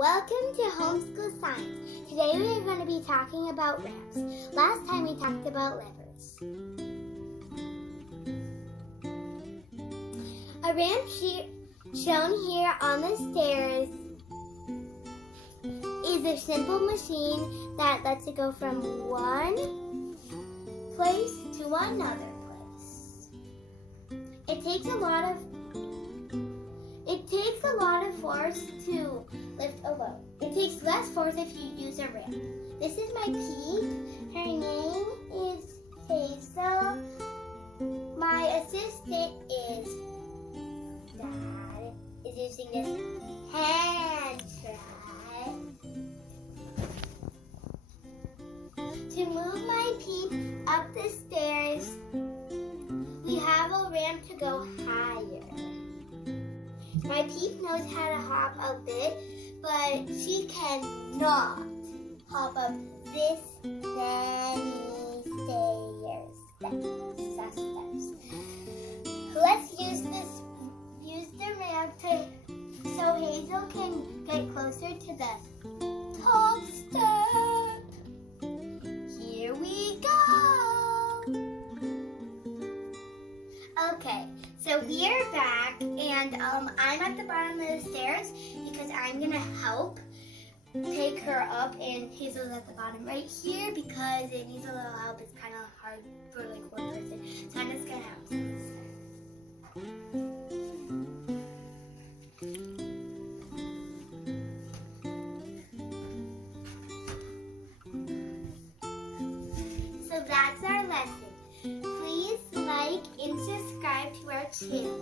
Welcome to Homeschool Science. Today we are going to be talking about ramps. Last time we talked about levers. A ramp shown here on the stairs is a simple machine that lets it go from one place to another place. It takes a lot of force to lift a load. It takes less force if you use a ramp. This is my Peep. Her name is Hazel. My assistant is Dad. Is using this hand trap to move my Peep up the stairs. We have a ramp to go higher. My Peep knows how to hop a bit, but she cannot hop up this many stairs. Let's use the ramp so Hazel can get closer to the top step. Here we go. Okay. So we are back, and I'm at the bottom of the stairs because I'm going to help take her up, and Hazel's at the bottom right here because it needs a little help. It's kind of hard for like one person, so I'm just going to help. So that's our lesson. Please like and subscribe to our channel.